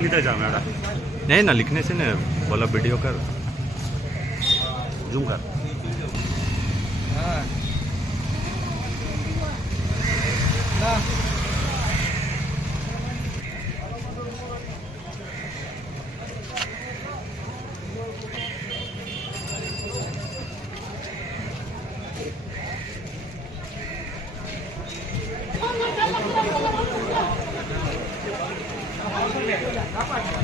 किधर जाना है नहीं ना लिखने से ना बोला वीडियो कर जूम कर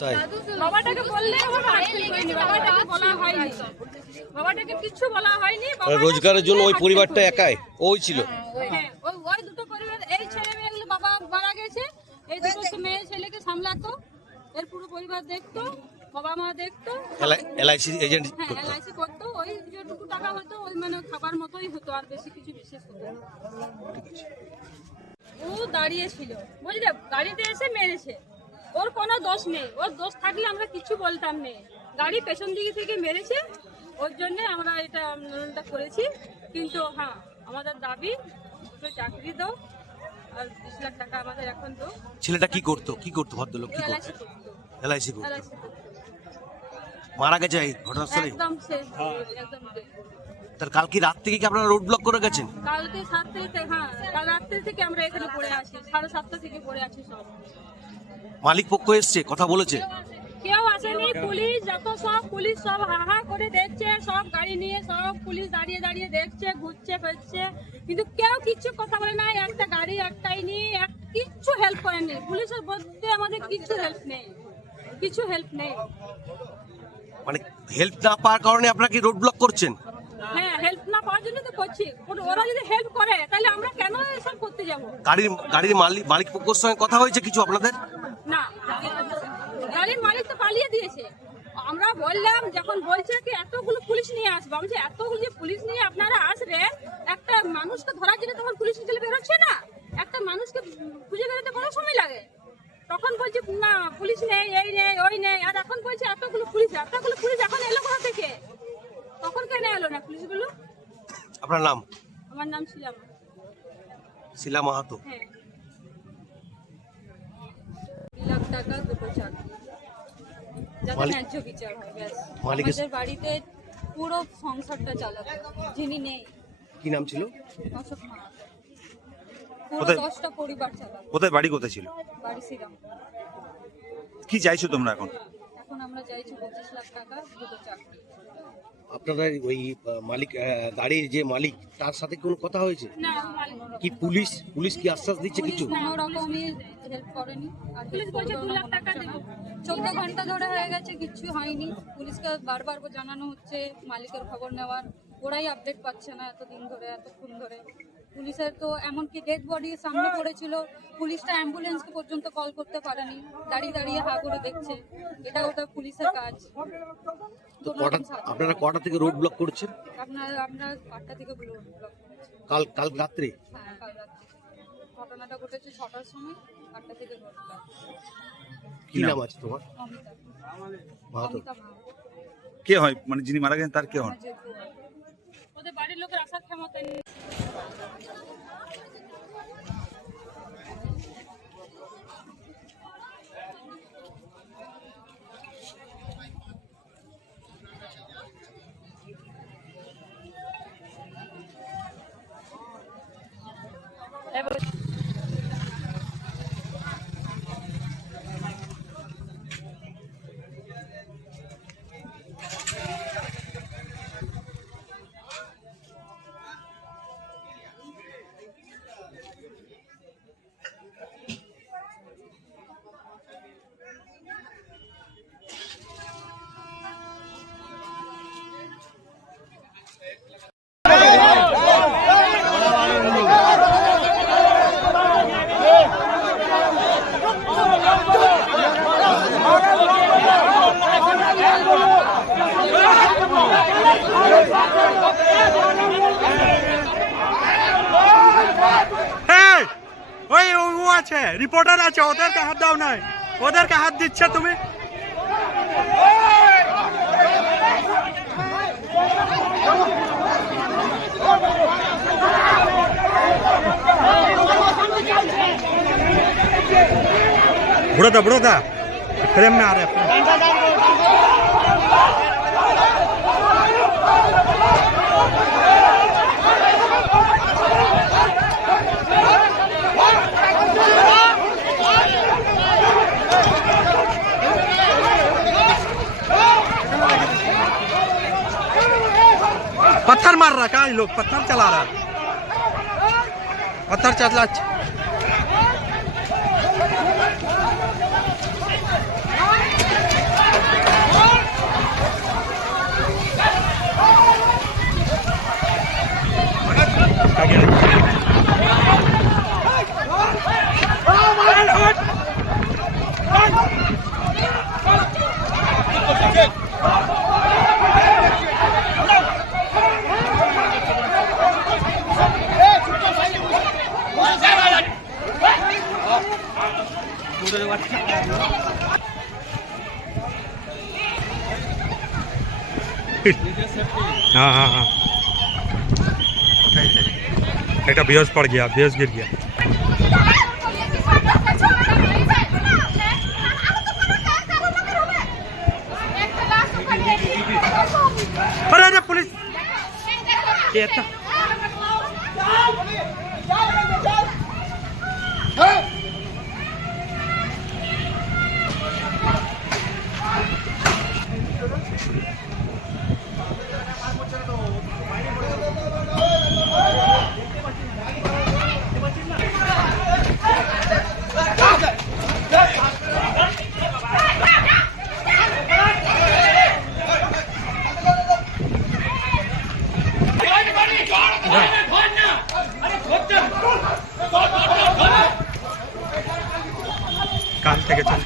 তাই। বাবাটাকে বললে বাবাটাকে বলা হয়নি। বাবাটাকে কিচ্ছু বলা হয়নি বাবা- রোজগারের জন্য ওই পরিবারটা একাই ওই ছিল। হ্যাঁ, ওই ওই দুটো পরিবার এই ছেলে মেয়েগুলো বাবা মারা গেছে এই দুটো মেয়ে ছেলেকে সামলাতো এর পুরো পরিবার দেখতো বাবা মা দেখতো। এলআইসি এজেন্ট হ্যাঁ এলআইসি করতো ওই যেটুকু টাকা হতো ওই মানে খাবার মতোই হতো আর বেশি কিছু বিশেষ হতো ও দাঁড়িয়ে ছিল। বুঝলে গাড়িতে এসে মেরেছে। ওর কোনো দোষ নেই। ওর দোষ থাকলে আমরা কিছু বলতাম নেই। গাড়ি পেছন দিকে থেকে মেরেছে ওর জন্য আমরা এটা আন্দোলনটা করেছি। কিন্তু হ্যাঁ আমাদের দাবি দুটো চাকরি দাও আর বিশ লাখ টাকা আমাদের এখন দাও। ছেলেটা কি করতো? কি করতো ভদ্রলোক? কি করতো? এলআইসি করতো। এলআইসি করতো। এলআইসি করতো। মারা গেছে এই ঘটনাস্থলে একদম শেষ একদম তার কালকে রাত থেকে কি আপনারা রোড ব্লক করে গেছেন? কালকে সাত থেকে হ্যাঁ কাল রাত্রি থেকে আমরা এখানে পড়ে আছি সাড়ে সাতটা থেকে পড়ে আছি সব। মালিক পক্ষ এসছে কথা বলেছে। কেউ আসেনি পুলিশ যত সব পুলিশ সব হাহা করে দেখছে সব গাড়ি নিয়ে সব পুলিশ দাঁড়িয়ে দাঁড়িয়ে দেখছে ঘুরছে ফেরছে। কিন্তু কেউ কিচ্ছু কথা বলে নাই একটা গাড়ি একটাইনি এক কিচ্ছু হেল্প করেনি পুলিশের বলতে আমাদের কিছু হেল্প নেই কিছু হেল্প নেই। মানে হেল্প না পাওয়ার কারণে আপনারা কি রোড ব্লক করছেন? হ্যাঁ হেল্প না পাওয়ার জন্য তো করছি। ওরা যদি হেল্প করে তাহলে আমরা কেন এসব করতে যাব? গাড়ির গাড়ির মালিক মালিক পক্ষের সঙ্গে কথা হয়েছে কিছু আপনাদের? না গাড়ির মালিক তো পালিয়ে দিয়েছে। আমরা বললাম যখন বলছে কি এতগুলো পুলিশ নিয়ে আসব? আমি যে এতগুলো যে পুলিশ নিয়ে আপনারা আসবেন একটা মানুষকে ধরার জন্য তখন পুলিশ চলে বেরোচ্ছে না? একটা মানুষকে খুঁজে বেরোতে কত সময় লাগে? তখন বলছে না পুলিশ নেই এই নেই ওই নেই। আর এখন বলছে এতগুলো পুলিশ এতগুলো পুলিশ এখন এলো কোথা থেকে? তখন কেন এলো না পুলিশগুলো? আপনার নাম? আমার নাম ছিলাম শিলা মাহাতো? হ্যাঁ। টাকা দুটো চাকরি। যাতে ন্যায্য বিচার হয় ব্যাস। আমাদের বাড়িতে পুরো সংসারটা চালাতো যিনি নেই। কি নাম ছিল? অশোক মাহাতো পুরো দশটা পরিবার চালাতো। কোথায় বাড়ি কোথায় ছিল? বাড়ি শ্রীরাম। কি চাইছো তোমরা এখন? এখন আমরা চাইছি পঁচিশ লাখ টাকা দুটো চাকরি। আপনারা ওই মালিক গাড়ির যে মালিক তার সাথে কোনো কথা হয়েছে? কি পুলিশ পুলিশ কি আশ্বাস দিচ্ছে কিছু? কোনো রকমই হেল্প করেনি। পুলিশ বলছে দু লাখ টাকা দেবো। চোদ্দ ঘণ্টা ধরে হয়ে গেছে কিছু হয়নি। পুলিশকে বারবার জানানো হচ্ছে মালিকের খবর নেওয়ার। ওরাই আপডেট পাচ্ছে না এতদিন ধরে এতক্ষণ ধরে। পুলিশের তো এমনকি ডেড বডি সামনে পড়েছিল। পুলিশটা অ্যাম্বুলেন্সকে পর্যন্ত কল করতে পারেনি। দাঁড়িয়ে দাঁড়িয়ে হা করে দেখছে। এটা ওটা পুলিশের কাজ। তো কটা আপনারা কটা থেকে রোড ব্লক করছেন? আপনার আমরা আটটা থেকে ব্লক ব্লক কাল কাল রাত্রে? হ্যাঁ কাল রাত্রে। ঘটনাটা ঘটেছে ছটার সময় আটটা থেকে ঘটনা কি নাম আছে তোমার? অমিতা। অমিতা কে হয়? মানে যিনি মারা গেছেন তার কে হন। ওদের বাড়ির লোকের আসার ক্ষমতা নেই ওই ও ও আছে রিপোর্টার আছে ওদেরকে হাত দাও নাই ওদেরকে হাত দিচ্ছে তুমি बुढ़ा बुढ़ा था फ्रेम में आ रहा है पत्थर मार रहा कहा लोग? पत्थर चला रहा पत्थर चला हाँ हाँ हाँ। एक बेहोश पड़ गया बेहोश गिर गया। अरे अरे पुलिस। ये तो কাল থেকে চল